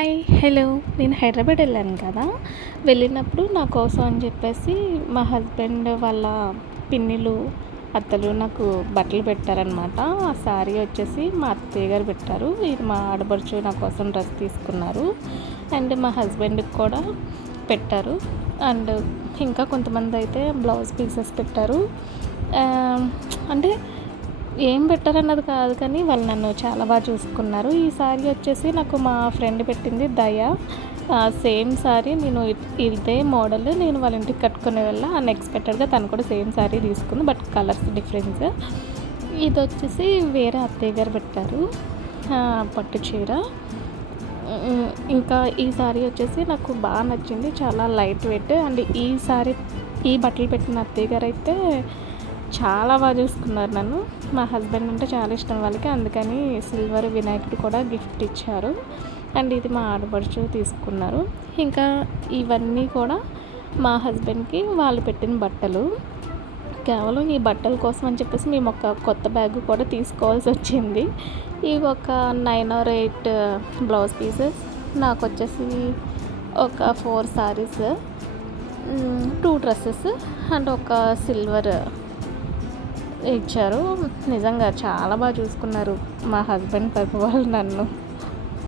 Hi hello. నేను హైదరాబాద్ వెళ్ళాను కదా. వెళ్ళినప్పుడు నా కోసం అని చెప్పేసి మా హస్బెండ్ వాళ్ళ పిన్నిలు, అత్తలు నాకు బట్టలు పెట్టారనమాట. ఆ శారీ వచ్చేసి మా అత్తయ్య గారు పెట్టారు. ఇది మా ఆడపడుచు నా కోసం డ్రెస్ తీసుకున్నారు. అండ్ మా హస్బెండ్కి కూడా పెట్టారు. అండ్ ఇంకా కొంతమంది అయితే బ్లౌజ్ పీసెస్ పెట్టారు. అంటే ఏం పెట్టారన్నది కాదు కానీ వాళ్ళు నన్ను చాలా బాగా చూసుకున్నారు. ఈ శారీ వచ్చేసి నాకు మా ఫ్రెండ్ పెట్టింది దయ. సేమ్ శారీ నేను ఇదే మోడల్ నేను వాళ్ళ ఇంటికి కట్టుకునే వెళ్ళా. అన్ఎక్స్పెక్టెడ్గా తను కూడా సేమ్ శారీ తీసుకుంది, బట్ కలర్స్ డిఫరెన్స్. ఇది వచ్చేసి వేరే అత్తయ్య గారు పెట్టారు, పట్టు చీర. ఇంకా ఈ శారీ వచ్చేసి నాకు బాగా నచ్చింది, చాలా లైట్ వెయిట్. అండ్ ఈ బట్టలు పెట్టిన అత్తయ్య గారు అయితే చాలా బాగా చూసుకున్నారు నన్ను. మా హస్బెండ్ అంటే చాలా ఇష్టం వాళ్ళకి, అందుకని సిల్వర్ వినాయకుడు కూడా గిఫ్ట్ ఇచ్చారు. అండ్ ఇది మా ఆడపడుచు తీసుకున్నారు. ఇంకా ఇవన్నీ కూడా మా హస్బెండ్కి వాళ్ళు పెట్టిన బట్టలు. కేవలం ఈ బట్టల కోసం అని చెప్పేసి మేము ఒక కొత్త బ్యాగ్ కూడా తీసుకోవాల్సి వచ్చింది. ఇవి ఒక 9 or 8 బ్లౌజ్ పీసెస్, నాకు వచ్చేసి ఒక 4 శారీస్, 2 డ్రెస్సెస్ అండ్ ఒక సిల్వర్ ఇచ్చారు. నిజంగా చాలా బాగా చూసుకున్నారు మా హస్బెండ్ తరపు వాళ్ళు నన్ను.